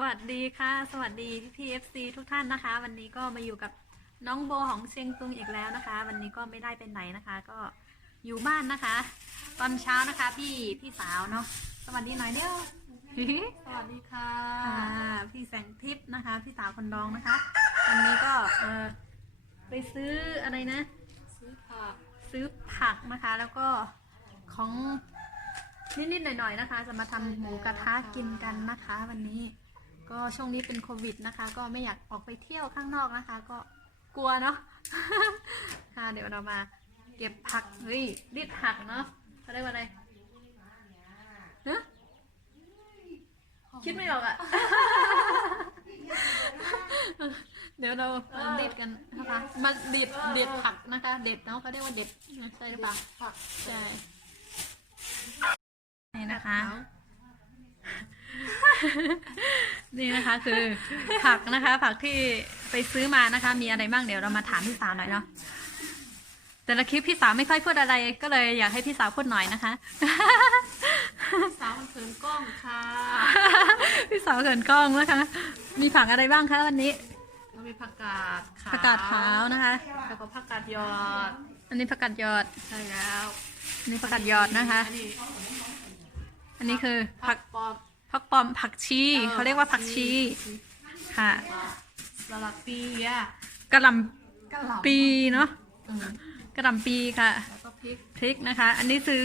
วัสดีค่ะ สวัสดีพี่พีเอฟซีทุกท่านนะคะ วันนี้ก็มาอยู่กับน้องโบของเชียงตุงอีกแล้วนะคะ วันนี้ก็ไม่ได้เป็นไหนนะคะ ก็อยู่บ้านนะคะ ตอนเช้านะคะพี่พี่สาวเนาะสวัสดีหน่อยเดียวสวัสดีค่ะอ่าพี่แสงทิพย์นะคะ พี่สาวคนรองนะคะ วันนี้ก็เออไปซื้ออะไรนะ ซื้อผักซื้อผักนะคะ แล้วก็ของนิดๆหน่อยๆนะคะ จะมาทำหมูกระทะกินกันนะคะ วันนี้ ก็ช่วงนี้เป็นโควิดนะคะ ก็ไม่อยากออกไปเที่ยวข้างนอกนะคะ ก็กลัวเนาะ ค่ะเดี๋ยวเรามาเก็บผัก เฮ้ยรีดผักเนาะเขาเรียกว่าอะไรเนะคิดไม่ออกอะเดี๋ยวเรามาเด็ดกันนะคะ มาเด็ดเด็ดผักนะคะ เด็ดเนาะเขาเรียกว่าเด็ดใช่หรือเปล่าผักใช่นี่นะคะ นี่นะคะคือผักนะคะ ผักที่ไปซื้อมานะคะ มีอะไรบ้างเดี๋ยวเรามาถามพี่สาวหน่อยเนาะแต่ละคลิปพี่สาวไม่ค่อยพูดอะไร ก็เลยอยากให้พี่สาวพูดหน่อยนะคะสาวเขินกล้องค่ะ พี่สาวเขินกล้องนะคะ มีผักอะไรบ้างคะวันนี้เรามีผักกาดขาวผักกาดขาวนะคะแล้วก็ผักกาดยอด อันนี้ผักกาดยอดใช่แล้วอันนี้ผักกาดยอดนะคะ อันนี้อันนี้คือผัผักกปอบ ผักปอมผักชีเขาเรียกว่าผักชีค่ะสลัดปีอะกระหลกะหล่ำำปีเนาะอืมกระหลำปีค่ะแล้วก็พริกพริกนะคะ อันนี้คือ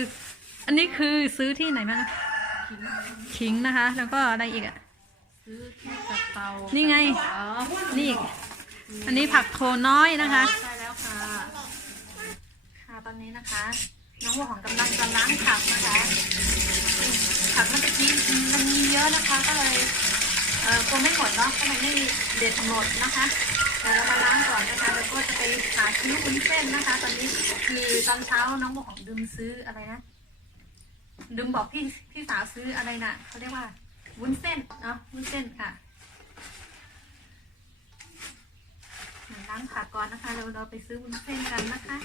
อันนี้คือซื้อที่ไหนมาขิงขิงนะคะ แล้วก็อะไรอีกอะซื้อที่กระเตานี่ไงอ๋อนี่อีกอันนี้ผักโคน้อยนะคะใช่แล้วค่ะ ค่ะตอนนี้นะคะ น้องวัวของกำลังจะล้างผักนะคะ ผักเมื่อกี้มันมีเยอะนะคะ ก็เลยเออคงไม่หมดเนาะก็เลยไม่เด็ดหมดนะคะเดี๋ยวเรามาล้างก่อนนะคะแล้วก็จะไปหาซื้อวุ้นเส้นนะคะ ตอนนี้คือตอนเช้าน้องวัวของดืมซื้ออะไรนะดืมบอกพี่พี่สาวซื้ออะไรน่ะเขาเรียกว่าวุ้นเส้นเนาะวุ้นเส้นค่ะล้างผักก่อนนะคะ เราเราไปซื้อวุ้นเส้นกันนะคะ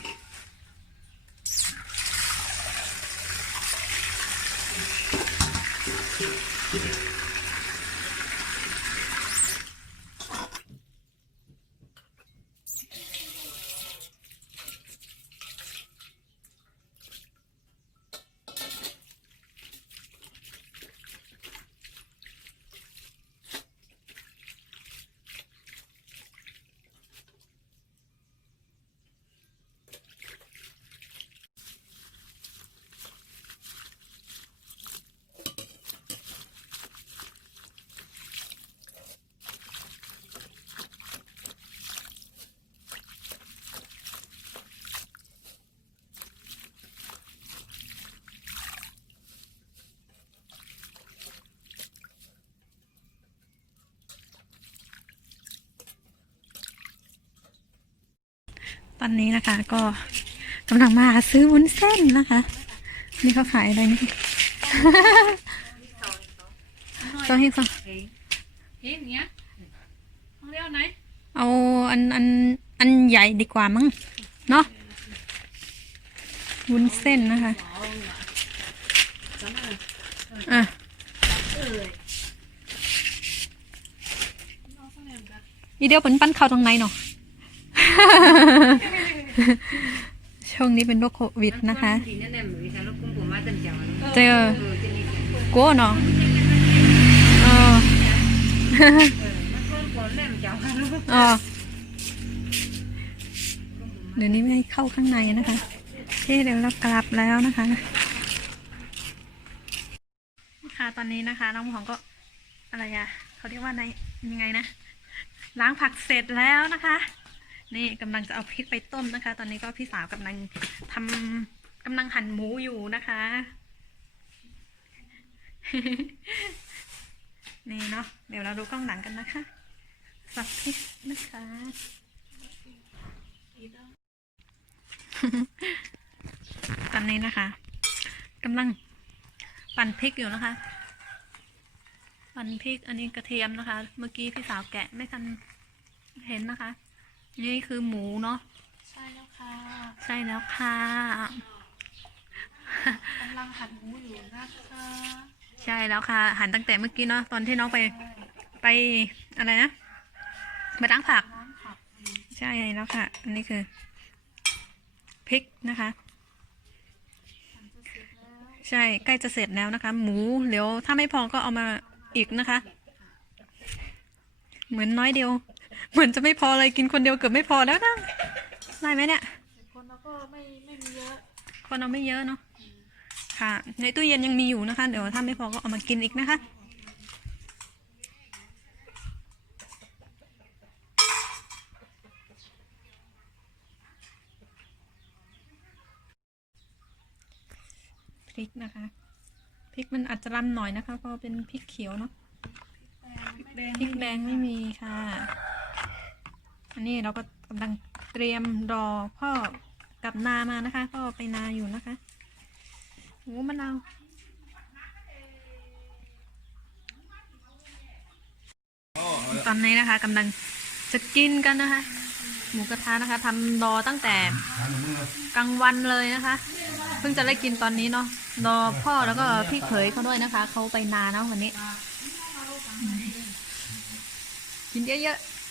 ตอนนี้นะคะ ก็กำลังมาซื้อวุ้นเส้นนะคะ นี่เขาขายอะไรนี่ซองเฮงซองเฮ้ยเฮ้ยเนี้ยต้องเรียกว่าไหน เอาอันอันอันใหญ่ดีกว่ามั้งเนาะวุ้นเส้นนะคะอ๋อจำได้อะเอ้ยเอาสักแหน่งกันอีเดียวเป็นปั้นเข้าตรงไหนเนาะ ช่วงนี้เป็นโรคโควิดนะคะ thì nó nằm vì sao nó cũng của má tình chồng nó เจอ ừ, cho nên กลัวเนาะเออ ừ, nó có còn làm chồng nó เออเดี๋ยวนี้ไม่ให้เข้าข้างในนะคะโอเคเดี๋ยวเรากลับแล้วนะคะค่ะตอนนี้นะคะ น้องหอมก็อะไรอะเขาเรียกว่าในยังไงนะ ล้างผักเสร็จแล้วนะคะ นี่กำลังจะเอาพริกไปต้มนะคะ ตอนนี้ก็พี่สาวกำลังทำกำลังหั่นหมูอยู่นะคะ นี่เนาะเดี๋ยวเราดูกล้องหลังกันนะคะ สับพริกนะคะ ตอนนี้นะคะกำลังปั่นพริกอยู่นะคะ ปั่นพริกอันนี้กระเทียมนะคะ เมื่อกี้พี่สาวแกะไม่ทันเห็นนะคะ นี่คือหมูเนาะใช่แล้วค่ะใช่แล้วค่ะกำลังหั่นหมูอยู่นะคะใช่แล้วค่ะ หันตั้งแต่เมื่อกี้เนาะตอนที่น้องไปไปอะไรนะไปล้างผักล้างผัก ใช่แล้วค่ะ อันนี้คือพริกนะคะ ใช่ใกล้จะเสร็จแล้วนะคะ หมูเดี๋ยวถ้าไม่พอก็เอามาอีกนะคะ เหมือนน้อยเดียว เหมือนจะไม่พอเลยกินคนเดียวเกือบไม่พอแล้วนะได้ไหมเนี่ยแต่คนเราก็ไม่ไม่มีเยอะ คนเอาไม่เยอะเนาะค่ะ ในตู้เย็นยังมีอยู่นะคะ เดี๋ยวถ้าไม่พอก็เอามากินอีกนะคะพริกนะคะพริกมันอาจจะรำหน่อยนะคะเพราะเป็นพริกเขียวเนาะแดงพริกแดงไม่มีค่ะ อันนี้เราก็กำลังเตรียมรอพ่อกับนามานะคะพ่อไปนาอยู่นะคะโอ้มะนาวตอนนี้นะคะกำลังจะกินกันนะคะ หมูกระทะนะคะทำรอตั้งแต่กลางวันเลยนะคะ เพิ่งจะได้กินตอนนี้เนาะรอพ่อแล้วก็พี่เขยเขาด้วยนะคะเขาไปนานะวันนี้ กินเยอะๆ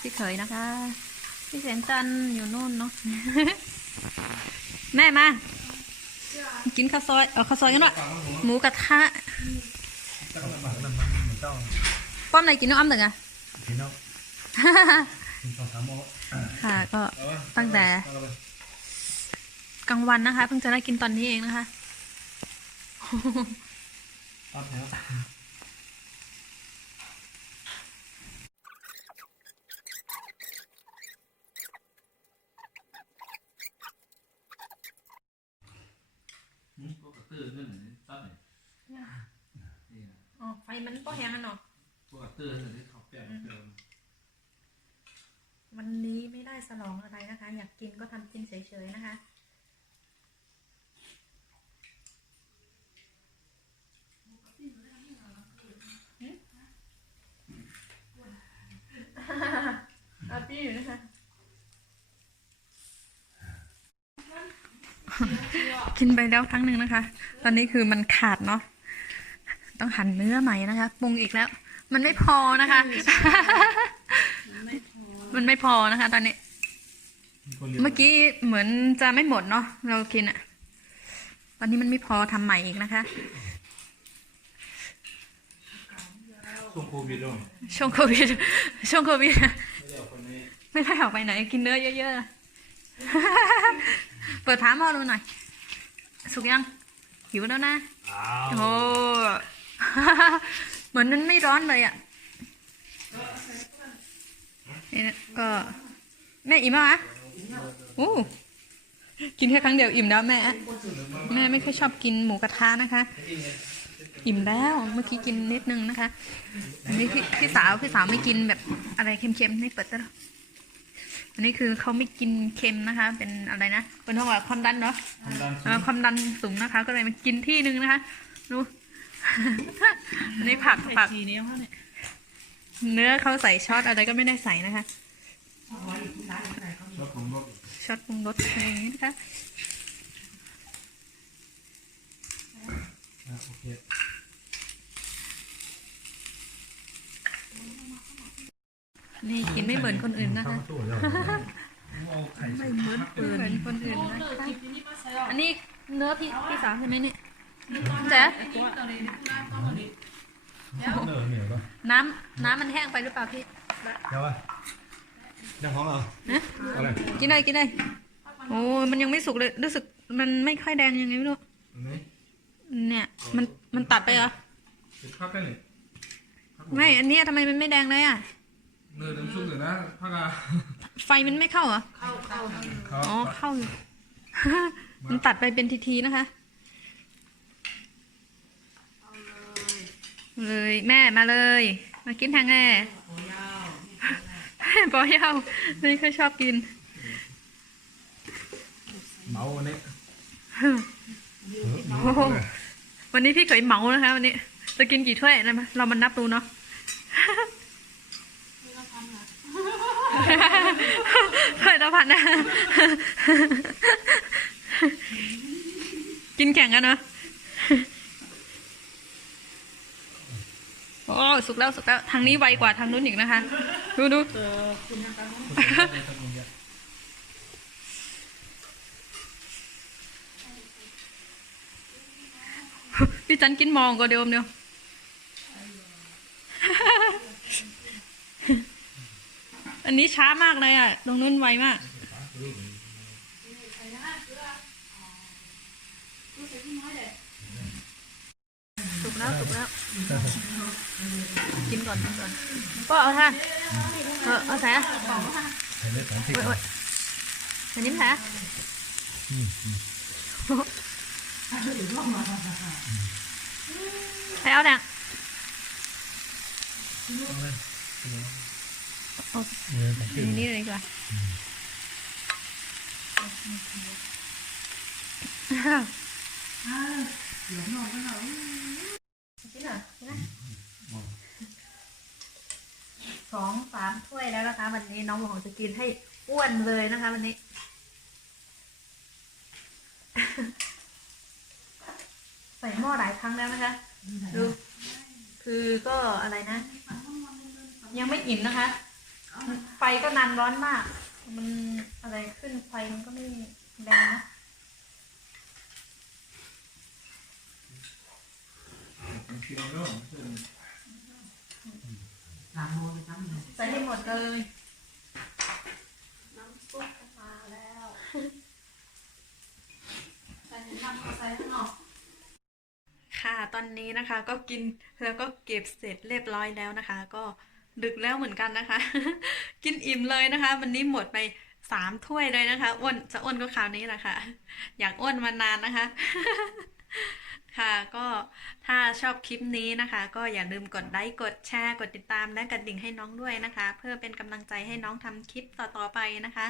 พี่เขยนะคะ พี่แสนจันอยู่นู่นเนาะ แม่มา กินข้าวซอย เออข้าวซอยกันวะหมูกระทะป้อมไหนกินน้ำอ้ำหนึ่งอะกินแล้วกินสองสามโมงค่ะก็ตั้งแต่กลางวันนะคะ เพิ่งจะได้กินตอนนี้เองนะคะ ปั๊บแล้ว ก็กระตื้อขึ้นหน่อยนี่ตั้งหน่อยนี่นะ อ๋อไฟมันก็แห้งกันเนาะพวกกระตื้อขึ้นหน่อยที่เขาแป้งเปรี้ยววันนี้ไม่ได้สลองอะไรนะคะ อยากกินก็ทำกินเฉยๆนะคะอาปี้อยู่นะคะกินไปแล้วครั้งหนึ่งนะคะ ตอนนี้คือมันขาดเนาะ ต้องหั่นเนื้อใหม่นะคะปรุงอีกแล้ว มันไม่พอนะคะ มันไม่พอนะคะ ตอนนี้ เมื่อกี้เหมือนจะไม่หมดเนาะเรากินอะตอนนี้มันไม่พอทำใหม่อีกนะคะช่วงโควิดด้วยช่วงโควิดช่วงโควิดไม่ได้ออกคนนี้ไม่ได้ออกไปไหนกินเนื้อเยอะๆ เปิดถามพ่อดูหน่อย สุกยัง หิวแล้วนะอ้าโอ้ เหมือนมันไม่ร้อนเลยอะนี่นะก็แม่อิ่มไหมวะโอ้กินแค่ครั้งเดียวอิ่มแล้วแม่ แม่ไม่ค่อยชอบกินหมูกระทะนะคะ อิ่มแล้วเมื่อกี้กินนิดนึงนะคะ อันนี้พี่พี่สาวพี่สาวไม่กินแบบอะไรเค็มๆนี่เปิดตัวอันนี้คือเขาไม่กินเค็มนะคะ เป็นอะไรนะเป็นห้องว่าความดันเนาะทำดันเอ่อความดันสูงนะคะ ก็เลยมากินที่หนึ่งนะคะดู อันนี้ผักผักทีนี้เขาเนี่ยเนื้อเขาใส่ช็อตอะไรก็ไม่ได้ใส่นะคะแล้วผมก็ช็อตปรุงรสอะไรอย่างนี้นะคะอะโอเคนี่กินไม่เหมือนคนอื่นนะคะเข้าตู้แล้วเอาไข่ไม่เหมือนเหมือนคนอื่นโอ้นะเลิกคะกินที่นี่ป้าใส่หรออันนี้เนื้อพี่พี่สาวใช่ไหมเนี่ยแจ๊จ๊ะตัวตัวนี้น้ำต้องตัวนี้เหนื่อยเหนื่อยป่ะน้ำน้ำมันแห้งไปหรือเปล่าพี่เดี๋ยววะเดี๋ยวของเราฮะอะไรกินเลยกินเลยโอ้ยมันยังไม่สุกเลยรู้สึกมันไม่ค่อยแดงยังไงไม่รู้อันนี้เนี่ย มันมันตัดไปเหรอติดข้าวแป้งนี่ไม่อันเนี้ยทำไมมันไม่แดงเลยอะเนื้อน้ำซุปเลยนะพักอาไฟมันไม่เข้าเหรอเข้าเข้าเขาอ๋อเข้าอยู่มันตัดไปเป็นทีๆนะคะ เลยแม่มาเลย มากินทางแง่ปอยาวนี่เขาชอบกิน เมาวันนี้โอ้โหวันนี้พี่เคยเหมานะคะวันนี้ จะกินกี่ถ้วยนะเรามานับดูเนาะถ้วยละพันนะกินแข่งกันเนาะ โอ้สุกแล้วสุกแล้วทางนี้ไวกว่าทางนู้นอีกนะคะ ดูดูพี่จันกินมองก็เดิมเดียวอันนี้ช้ามากเลยอะตรงนู้นไวมากสุกแล้วสุกแล้ว กินก่อนกินก่อนก็เอาท่านเออเอาใส่อะ สองสามถ้วยแล้วนะคะ วันนี้น้องหมองจะกินให้อ้วนเลยนะคะ วันนี้ ใส่หม้อหลายครั้งแล้วนะคะ ดู คือก็อะไรนะ ยังไม่อิ่มนะคะ ไฟก็นานร้อนมาก มันอะไรขึ้นไฟมันก็ไม่แรงนะ สามโมงสามโมงใส่ให้หมดเลยน้ำซุปมาแล้วใส่น้ำใส่ข้างนอกค่ะตอนนี้นะคะก็กินแล้วก็เก็บเสร็จเรียบร้อยแล้วนะคะ ก็ดึกแล้วเหมือนกันนะคะ กินอิ่มเลยนะคะ วันนี้หมดไปสามถ้วยเลยนะคะอ้วนจะอ้วนก็คราวนี้แหละค่ะ อยากอ้วนมานานนะคะ ค่ะก็ถ้าชอบคลิปนี้นะคะ ก็อย่าลืมกดไลค์กดแชร์กดติดตามและกระดิ่งให้น้องด้วยนะคะ เพื่อเป็นกำลังใจให้น้องทำคลิปต่อๆไปนะคะ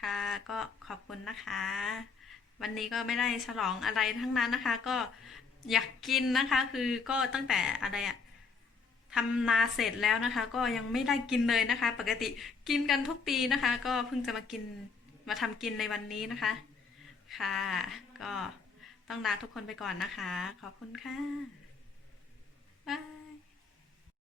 ค่ะ ก็ขอบคุณนะคะ วันนี้ก็ไม่ได้ฉลองอะไรทั้งนั้นนะคะ ก็อยากกินนะคะ คือก็ตั้งแต่อะไรอะทำนาเสร็จแล้วนะคะ ก็ยังไม่ได้กินเลยนะคะ ปกติกินกันทุกปีนะคะ ก็เพิ่งจะมากินมาทำกินในวันนี้นะคะ ค่ะ ก็ ต้องลาทุกคนไปก่อนนะคะ ขอบคุณค่ะบ๊าย